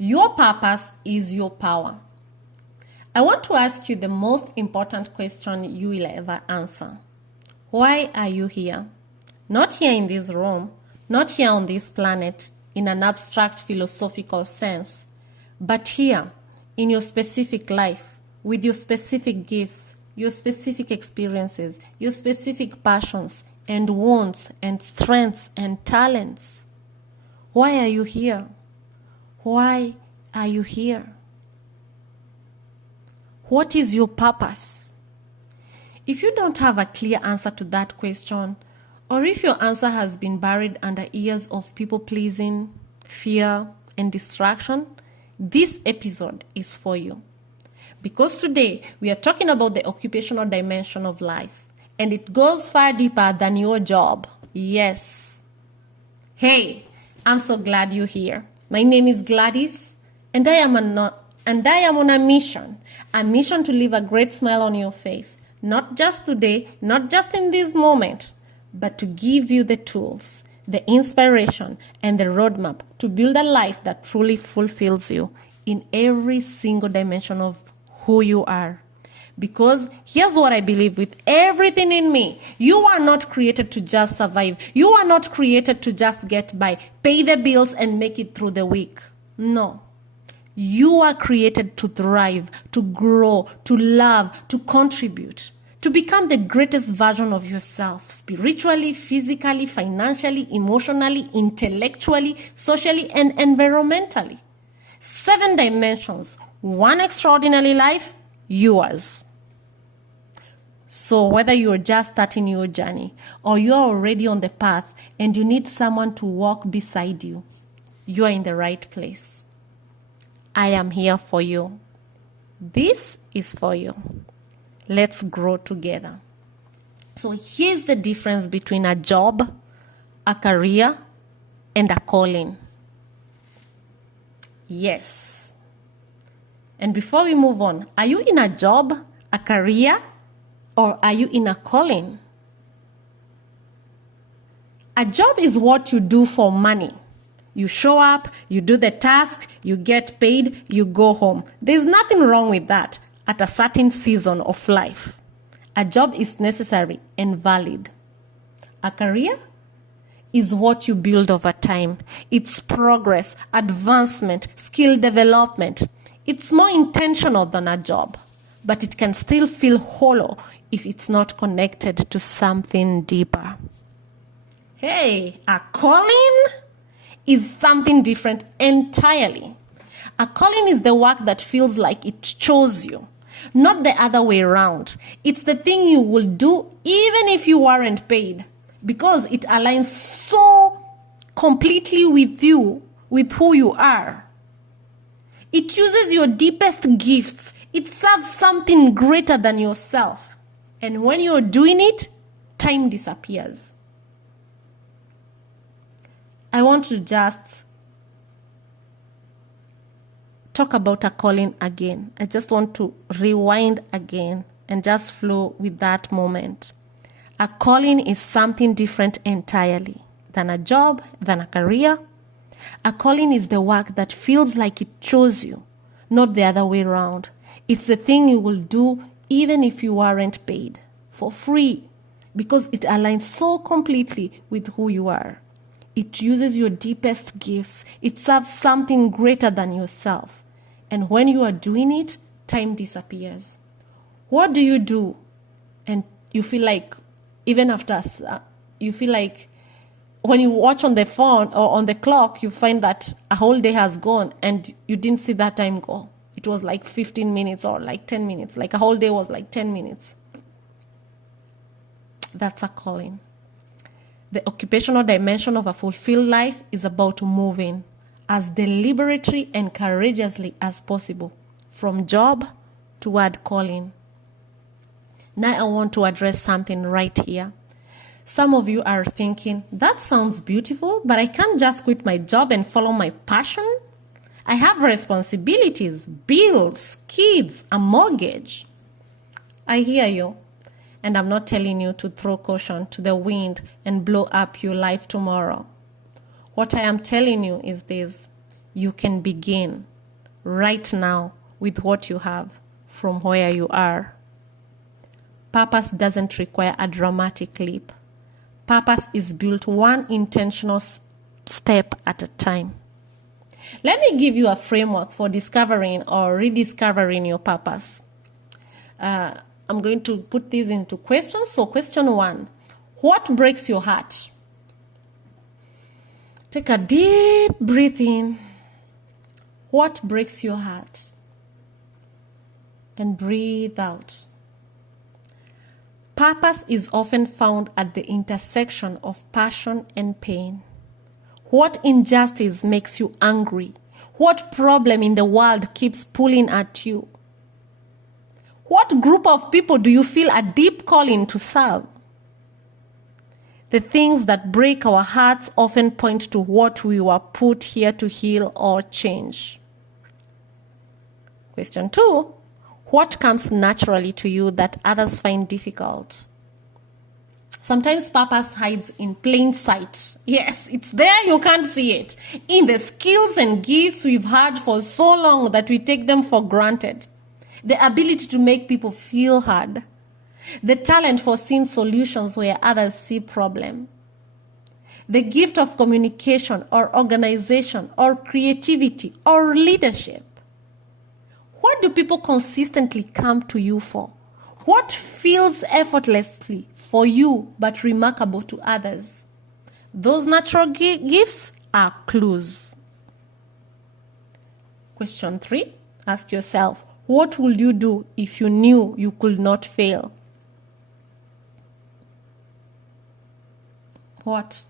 Your purpose is your power. I want to ask you the most important question you will ever answer. Why are you here? Not here in this room, not here on this planet in an abstract philosophical sense, but here in your specific life, with your specific gifts, your specific experiences, your specific passions and wants and strengths and talents. Why are you here? Why are you here? What is your purpose? If you don't have a clear answer to that question, or if your answer has been buried under years of people-pleasing, fear, and distraction, this episode is for you. Because today, we are talking about the occupational dimension of life, and it goes far deeper than your job. Yes. Hey, I'm so glad you're here. My name is Gladys, and I am on a mission to leave a great smile on your face, not just today, not just in this moment, but to give you the tools, the inspiration, and the roadmap to build a life that truly fulfills you in every single dimension of who you are. Because here's what I believe with everything in me. You are not created to just survive. You are not created to just get by, pay the bills, and make it through the week. No. You are created to thrive, to grow, to love, to contribute, to become the greatest version of yourself, spiritually, physically, financially, emotionally, intellectually, socially, and environmentally. 7 dimensions, one extraordinary life, yours. So whether you're just starting your journey or you're already on the path and you need someone to walk beside you, you are in the right place. I am here for you. This is for you. Let's grow together. So here's the difference between a job, a career, and a calling. Yes. And before we move on, are you in a job, a career, or are you in a calling? A job is what you do for money. You show up, you do the task, you get paid, you go home. There's nothing wrong with that at a certain season of life. A job is necessary and valid. A career is what you build over time. It's progress, advancement, skill development. It's more intentional than a job, but it can still feel hollow if it's not connected to something deeper. Hey, a calling is something different entirely. A calling is the work that feels like it chose you, not the other way around. It's the thing you will do even if you weren't paid, because it aligns so completely with you, with who you are. It uses your deepest gifts. It serves something greater than yourself. And when you're doing it, time disappears. I want to just talk about a calling again. I just want to rewind again and just flow with that moment. A calling is something different entirely than a job, than a career. A calling is the work that feels like it chose you, not the other way around. It's the thing you will do even if you weren't paid, for free, because it aligns so completely with who you are. It uses your deepest gifts. It serves something greater than yourself. And when you are doing it, time disappears. What do you do? And you feel like, even after, you feel like when you watch on the phone or on the clock, you find that a whole day has gone and you didn't see that time go. It was like 15 minutes or like 10 minutes. Like a whole day was like 10 minutes. That's a calling. The occupational dimension of a fulfilled life is about moving as deliberately and courageously as possible from job toward calling. Now I want to address something right here. Some of you are thinking, that sounds beautiful, but I can't just quit my job and follow my passion. I have responsibilities, bills, kids, a mortgage. I hear you. And I'm not telling you to throw caution to the wind and blow up your life tomorrow. What I am telling you is this. you can begin right now with what you have from where you are. Purpose doesn't require a dramatic leap. Purpose is built one intentional step at a time. Let me give you a framework for discovering or rediscovering your purpose. I'm going to put these into questions. So question 1, what breaks your heart? Take a deep breath in. What breaks your heart? And breathe out. Purpose is often found at the intersection of passion and pain. What injustice makes you angry? What problem in the world keeps pulling at you? What group of people do you feel a deep calling to serve? The things that break our hearts often point to what we were put here to heal or change. Question 2, what comes naturally to you that others find difficult? Sometimes purpose hides in plain sight. Yes, it's there, you can't see it. In the skills and gifts we've had for so long that we take them for granted. The ability to make people feel heard. The talent for seeing solutions where others see problem. The gift of communication or organization or creativity or leadership. What do people consistently come to you for? What feels effortlessly for you but remarkable to others? Those natural gifts are clues. Question 3, ask yourself, what would you do if you knew you could not fail? What?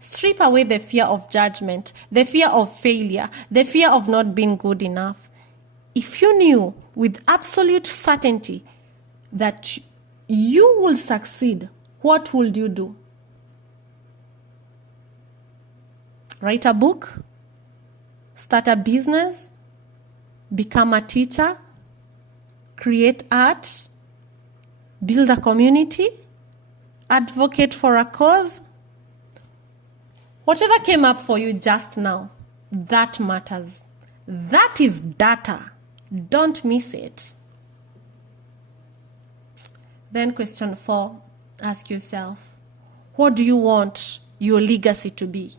Strip away the fear of judgment, the fear of failure, the fear of not being good enough. If you knew with absolute certainty that you will succeed, what would you do? Write a book? Start a business? Become a teacher? Create art? Build a community? Advocate for a cause? Whatever came up for you just now, that matters. That is data. Don't miss it. Then question 4, ask yourself, what do you want your legacy to be?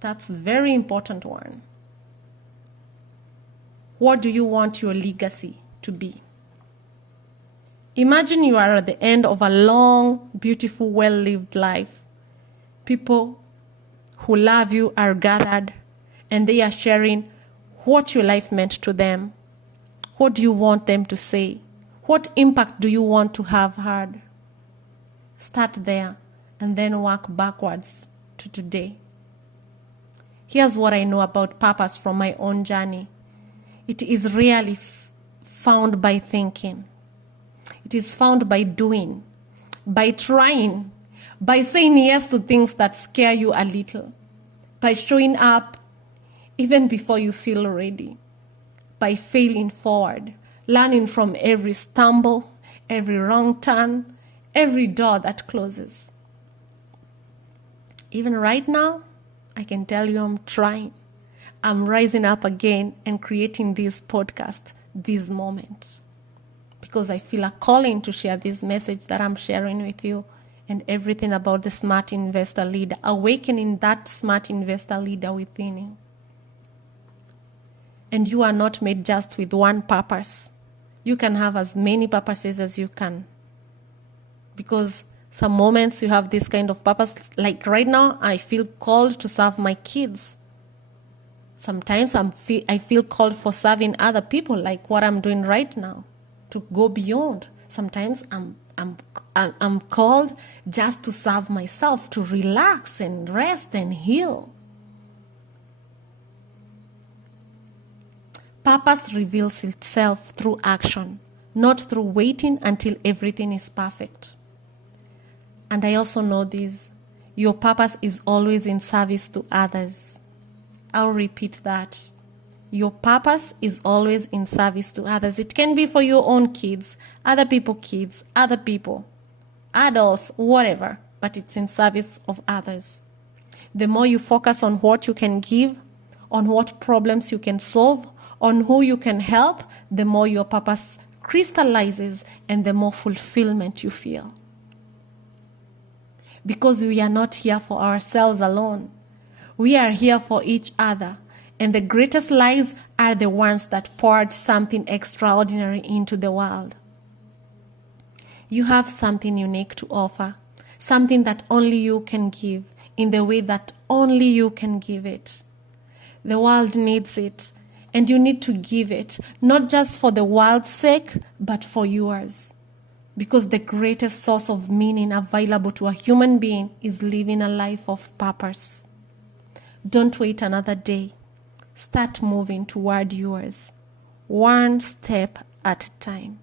That's a very important one. What do you want your legacy to be? Imagine you are at the end of a long, beautiful, well-lived life. People who love you are gathered and they are sharing what your life meant to them. What do you want them to say? What impact do you want to have had? Start there and then work backwards to today. Here's what I know about purpose from my own journey. It is rarely found by thinking. It is found by doing, by trying, by saying yes to things that scare you a little, by showing up even before you feel ready, by failing forward, learning from every stumble, every wrong turn, every door that closes. Even right now, I can tell you I'm trying. I'm rising up again and creating this podcast, this moment, because I feel a calling to share this message that I'm sharing with you and everything about the smart investor leader, awakening that smart investor leader within you. And you are not made just with one purpose. You can have as many purposes as you can. Because some moments you have this kind of purpose. Like right now, I feel called to serve my kids. Sometimes I feel called for serving other people, like what I'm doing right now, to go beyond. Sometimes I'm called just to serve myself, to relax and rest and heal. Purpose reveals itself through action, not through waiting until everything is perfect. And I also know this, your purpose is always in service to others. I'll repeat that. Your purpose is always in service to others. It can be for your own kids, other people, adults, whatever, but it's in service of others. The more you focus on what you can give, on what problems you can solve, on who you can help, the more your purpose crystallizes and the more fulfillment you feel. Because we are not here for ourselves alone. We are here for each other. And the greatest lives are the ones that poured something extraordinary into the world. You have something unique to offer, something that only you can give in the way that only you can give it. The world needs it, and you need to give it, not just for the world's sake, but for yours. Because the greatest source of meaning available to a human being is living a life of purpose. Don't wait another day. Start moving toward yours, one step at a time.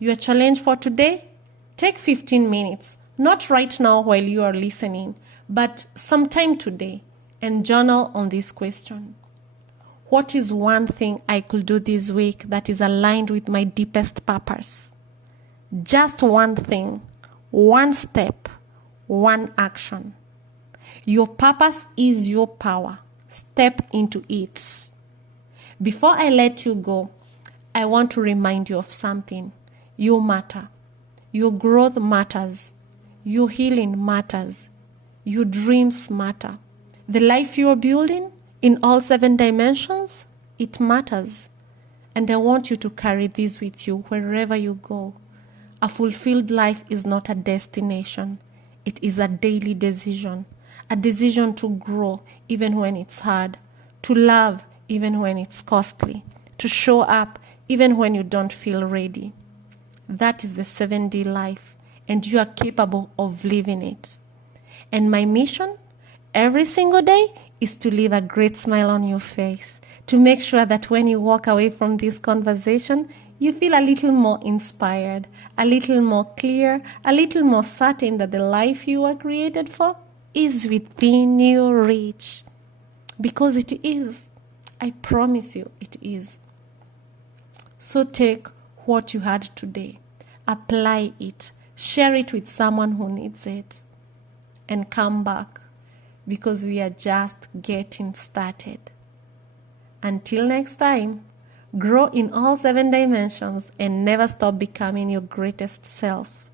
Your challenge for today? Take 15 minutes, not right now while you are listening, but sometime today, and journal on this question. What is one thing I could do this week that is aligned with my deepest purpose? Just one thing, one step, one action. Your purpose is your power. Step into it. Before I let you go, I want to remind you of something. You matter. Your growth matters. Your healing matters. Your dreams matter. The life you are building in all 7 dimensions, it matters. And I want you to carry this with you wherever you go. A fulfilled life is not a destination. It is a daily decision. A decision to grow even when it's hard. To love even when it's costly. To show up even when you don't feel ready. That is the 7D life, and you are capable of living it. And my mission, every single day, is to leave a great smile on your face, to make sure that when you walk away from this conversation, you feel a little more inspired, a little more clear, a little more certain that the life you were created for is within your reach. Because it is. I promise you it is. So take what you had today, apply it, share it with someone who needs it, and come back, because we are just getting started. Until next time, grow in all 7 dimensions and never stop becoming your greatest self.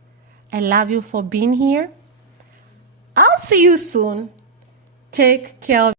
I love you for being here. I'll see you soon. Take care of